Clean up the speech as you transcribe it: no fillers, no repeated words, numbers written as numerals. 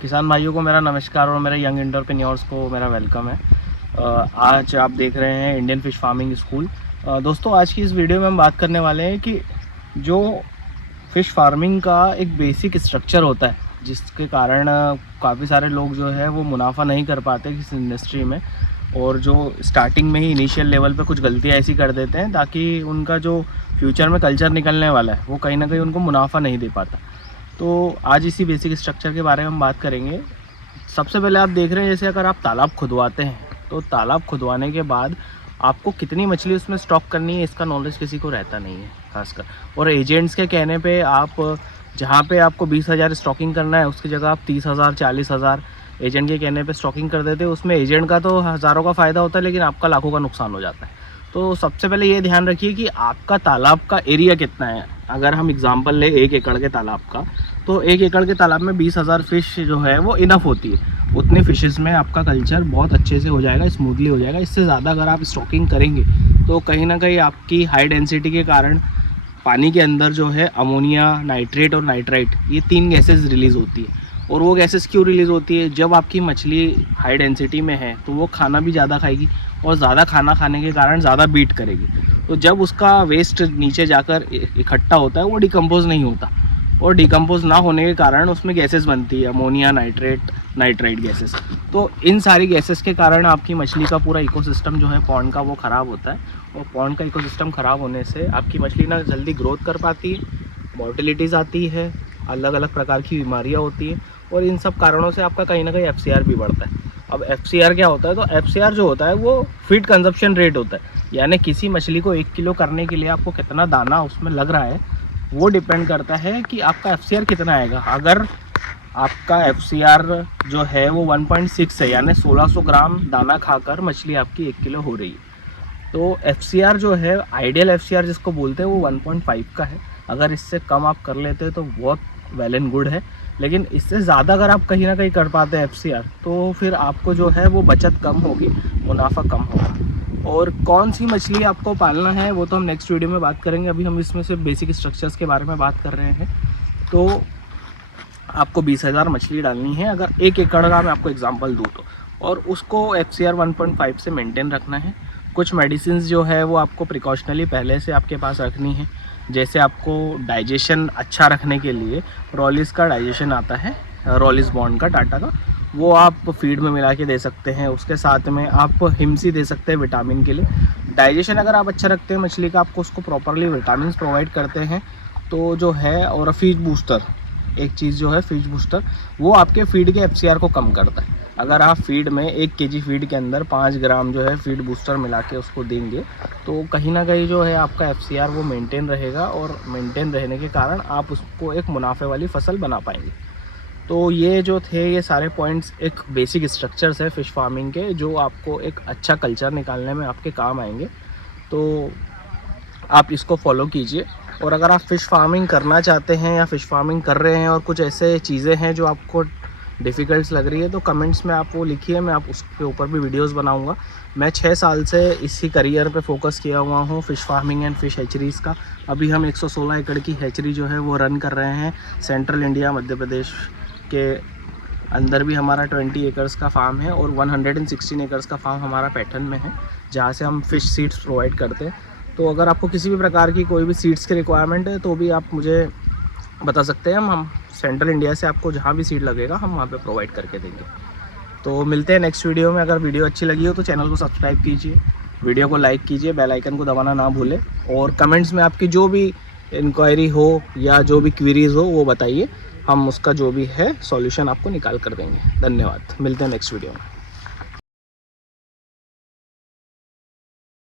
किसान भाइयों को मेरा नमस्कार और मेरे यंग एंटरप्रेन्योर्स को मेरा वेलकम है। आज आप देख रहे हैं इंडियन फ़िश फार्मिंग स्कूल। दोस्तों, आज की इस वीडियो में हम बात करने वाले हैं कि जो फ़िश फार्मिंग का एक बेसिक स्ट्रक्चर होता है, जिसके कारण काफ़ी सारे लोग जो है वो मुनाफा नहीं कर पाते किस इंडस्ट्री में, और जो स्टार्टिंग में ही इनिशियल लेवल पे कुछ गलतियाँ ऐसी कर देते हैं ताकि उनका जो फ्यूचर में कल्चर निकलने वाला है वो कहीं ना कहीं उनको मुनाफा नहीं दे पाता। तो आज इसी बेसिक स्ट्रक्चर के बारे में हम बात करेंगे। सबसे पहले आप देख रहे हैं, जैसे अगर आप तालाब खुदवाते हैं तो तालाब खुदवाने के बाद आपको कितनी मछली उसमें स्टॉक करनी है इसका नॉलेज किसी को रहता नहीं है खासकर। और एजेंट्स के कहने पे आप जहाँ पे आपको 20,000 स्टॉकिंग करना है उसकी जगह आप 30,000 40,000 एजेंट के कहने पे स्टॉकिंग कर देते हैं। उसमें एजेंट का तो हज़ारों का फ़ायदा होता है लेकिन आपका लाखों का नुकसान हो जाता है। तो सबसे पहले ये ध्यान रखिए कि आपका तालाब का एरिया कितना है। अगर हम एग्जांपल लें 1 एकड़ के तालाब का, तो 1 एकड़ के तालाब में 20,000 फ़िश जो है वो इनफ होती है। उतने फ़िशेस में आपका कल्चर बहुत अच्छे से हो जाएगा, स्मूथली हो जाएगा। इससे ज़्यादा अगर आप स्टॉकिंग करेंगे तो कहीं ना कहीं आपकी हाई डेंसिटी के कारण पानी के अंदर जो है अमोनिया, नाइट्रेट और नाइट्राइट, ये 3 गैसेस रिलीज़ होती है। और वो गैसेस क्यों रिलीज़ होती है? जब आपकी मछली हाई डेंसिटी में है तो वो खाना भी ज़्यादा खाएगी और ज़्यादा खाना खाने के कारण ज़्यादा बीट करेगी। तो जब उसका वेस्ट नीचे जाकर इकट्ठा होता है वो डिकम्पोज नहीं होता, और डिकम्पोज ना होने के कारण उसमें गैसेस बनती है, अमोनिया, नाइट्रेट, नाइट्राइट गैसेस। तो इन सारी गैसेस के कारण आपकी मछली का पूरा इकोसिस्टम जो है पॉन्ड का वो ख़राब होता है। और पॉन्ड का इकोसिस्टम ख़राब होने से आपकी मछली ना जल्दी ग्रोथ कर पाती है, मॉर्टिलिटीज़ आती है, अलग अलग प्रकार की बीमारियाँ होती हैं, और इन सब कारणों से आपका कहीं ना कहीं FCR भी बढ़ता है। अब FCR क्या होता है? तो FCR जो होता है वो फीड कंजप्शन रेट होता है, यानी किसी मछली को 1 किलो करने के लिए आपको कितना दाना उसमें लग रहा है वो डिपेंड करता है कि आपका FCR कितना आएगा। अगर आपका FCR जो है वो 1.6 है, यानी 1600 ग्राम दाना खाकर मछली आपकी 1 किलो हो रही है, तो FCR जो है आइडियल FCR जिसको बोलते हैं वो 1.5 का है। अगर इससे कम आप कर लेते हैं तो बहुत वेल एंड गुड है, लेकिन इससे ज़्यादा अगर आप कहीं ना कहीं कर पाते हैं FCR तो फिर आपको जो है वो बचत कम होगी, मुनाफा कम होगा। और कौन सी मछली आपको पालना है वो तो हम नेक्स्ट वीडियो में बात करेंगे। अभी हम इसमें से बेसिक स्ट्रक्चर्स के बारे में बात कर रहे हैं। तो आपको 20,000 मछली डालनी है अगर 1 एकड़ का मैं आपको एग्जांपल दूँ तो, और उसको FCR 1.5 से मेंटेन रखना है। कुछ मेडिसिन जो है वो आपको प्रिकॉशनली पहले से आपके पास रखनी है। जैसे आपको डाइजेशन अच्छा रखने के लिए रॉलिस का डाइजेशन आता है, रॉलिस बॉन्ड का, टाटा का, वो आप फीड में मिला के दे सकते हैं। उसके साथ में आप हिमसी दे सकते हैं विटामिन के लिए। डाइजेशन अगर आप अच्छा रखते हैं मछली का, आपको उसको प्रॉपरली विटामिन प्रोवाइड करते हैं तो जो है, और फीड बूस्टर एक चीज़ जो है, फीड बूस्टर, वो आपके फीड के FCR को कम करता है। अगर आप फीड में 1 kg फीड के अंदर 5 ग्राम जो है फीड बूस्टर मिला के उसको देंगे तो कहीं ना कहीं जो है आपका FCR वो मेंटेन रहेगा, और मेंटेन रहने के कारण आप उसको एक मुनाफे वाली फसल बना पाएंगे। तो ये जो थे ये सारे पॉइंट्स एक बेसिक स्ट्रक्चर्स है फ़िश फार्मिंग के, जो आपको एक अच्छा कल्चर निकालने में आपके काम आएंगे। तो आप इसको फॉलो कीजिए। और अगर आप फ़िश फार्मिंग करना चाहते हैं या फ़िश फार्मिंग कर रहे हैं और कुछ ऐसे चीज़ें हैं जो आपको डिफ़िकल्ट्स लग रही है तो कमेंट्स में आप वो लिखिए, मैं आप उसके ऊपर भी वीडियोस बनाऊंगा। मैं 6 साल से इसी करियर पे फोकस किया हुआ हूँ, फ़िश फार्मिंग एंड फ़िश हैचरीज़ का। अभी हम 116 एकड़ की हैचरी जो है वो रन कर रहे हैं। सेंट्रल इंडिया, मध्य प्रदेश के अंदर भी हमारा 20 एकर्स का फार्म है, और 116 एकर्स का फार्म हमारा पैटर्न में है, जहाँ से हम फ़िश सीड्स प्रोवाइड करते हैं। तो अगर आपको किसी भी प्रकार की कोई भी सीड्स की रिक्वायरमेंट है तो भी आप मुझे बता सकते हैं। हम सेंट्रल इंडिया से आपको जहाँ भी सीड लगेगा हम वहाँ पे प्रोवाइड करके देंगे। तो मिलते हैं नेक्स्ट वीडियो में। अगर वीडियो अच्छी लगी हो तो चैनल को सब्सक्राइब कीजिए, वीडियो को लाइक कीजिए, बेल आइकन को दबाना ना भूलें, और कमेंट्स में आपकी जो भी इंक्वायरी हो या जो भी क्वेरीज़ हो वो बताइए। हम उसका जो भी है सॉल्यूशन आपको निकाल कर देंगे। धन्यवाद, मिलते हैं नेक्स्ट वीडियो में।